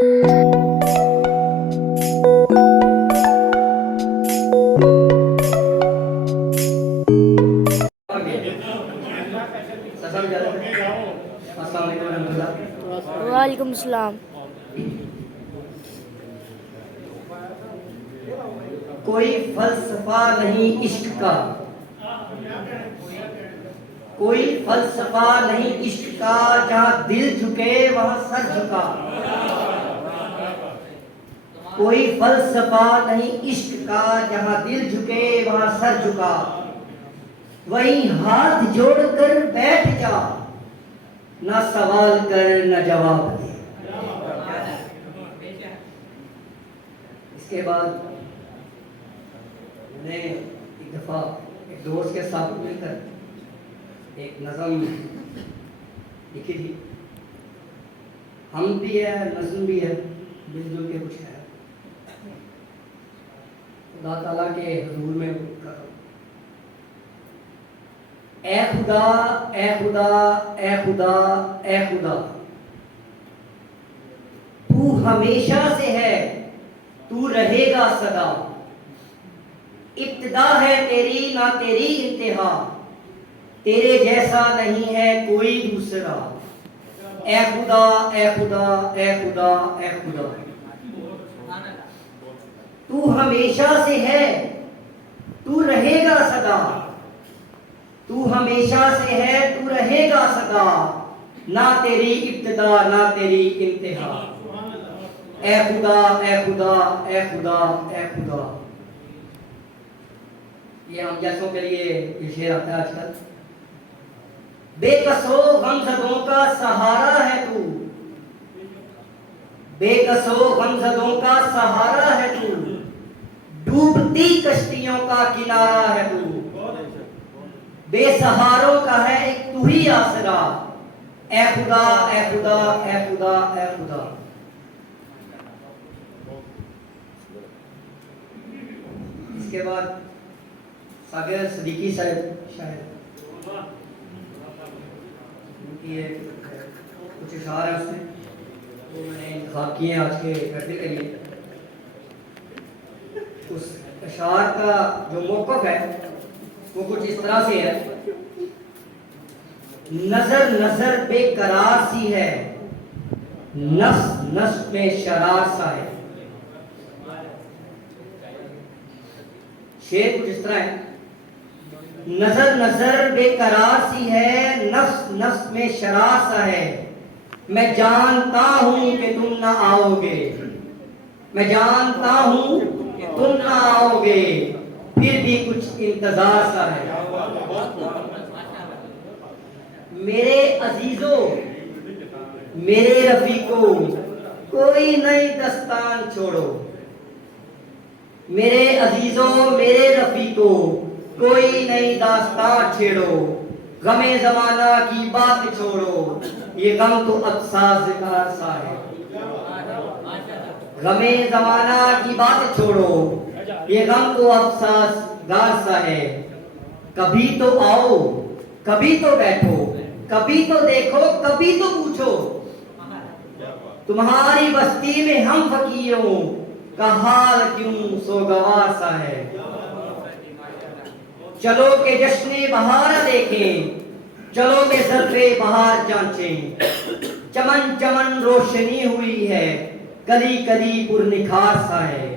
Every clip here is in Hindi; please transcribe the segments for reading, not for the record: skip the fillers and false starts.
वालेकुम सलाम। कोई फलसफा नहीं इश्क का, कोई फलसफा नहीं इश्क का, जहां दिल झुके वहां सर झुका। कोई फलसफा नहीं इश्क का, जहां दिल झुके वहां सर झुका। वहीं हाथ जोड़कर बैठ जा, ना सवाल कर न जवाब दे। इसके बाद मैंने एक दफा एक दोस्त के साथ मिलकर एक नज़म लिखी थी। हम भी है, नज़म भी है, मिलजुल के कुछ है। खुदा ताला के हुजूर में कर रहा हूं। ए खुदा, ए खुदा, ए खुदा, ए खुदा, तू हमेशा से है, तू रहेगा सदा। इब्तिदा है तेरी, ना तेरी इंतहा, तेरे जैसा नहीं है कोई दूसरा। ए खुदा, ए खुदा, ए खुदा, ए खुदा, तू हमेशा से है, तू रहेगा सदा। तू हमेशा से है, तू रहेगा सदा, ना तेरी इब्तिदा ना तेरी इंतहा। ए खुदा, ए खुदा, ए खुदा, ए खुदा। ये हम जैसों के लिए ये शेर आता है आजकल। बेकसो गमज़दों का सहारा है तू, बेकसो गमज़दों का सहारा है तू, डूबती कश्तियों का किनारा है तू। बेसहारों का है एक तू ही आसरा। ए खुदा, ए खुदा, ए खुदा, ए खुदा। इसके बाद सागर सदीकी साहब शायद उनकी कुछ इशार है उसमें, वो मैंने इंतखाब किए आज के करने के लिए। उस इशार का जो मौक़िफ़ है वो कुछ इस तरह से है। नजर नजर बेकरार सी है, नफ्स नफ्स में शरार सा है। शेर कुछ इस तरह है। नजर नजर बेकरार सी है, नफ्स नफ्स में शरार सा है। मैं जानता हूं कि तुम ना आओगे, मैं जानता हूं कि तुम ना आओगे, फिर भी कुछ इंतजार सा है। मेरे अजीजों, मेरे रफीकों, कोई नई दस्तान छोड़ो। मेरे अजीजों, मेरे रफीकों, कोई नई दास्तान छेड़ो। गमे जमाना की बात छोड़ो, ये गम तो अब साज़गार सा है। गमे जमाना की बात छोड़ो, ये गम तो अब साज़गार सा है। कभी तो आओ, कभी तो बैठो, कभी तो देखो, कभी तो पूछो। तुम्हारी बस्ती में हम फकीरों का हाल क्यों सोगवार सा है। चलो के जश्ने बहार देखें, चलो के ज़र्फ़े बहार जांचें। चमन चमन रोशनी हुई है, कली कली पुरनिखार सा है।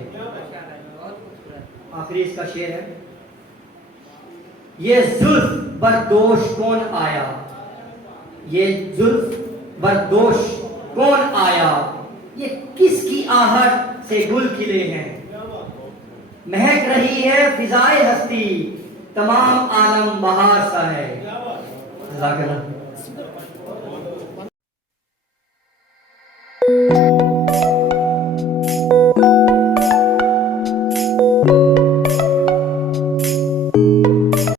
आखिरी इसका शेर है। ये जुल्फ बरदोश कौन आया, ये जुल्फ बरदोश कौन आया, ये किसकी आहट से गुल खिले हैं। महक रही है फिजाए हस्ती, तमाम आलम बहार सा है। जज़ाकल्लाह।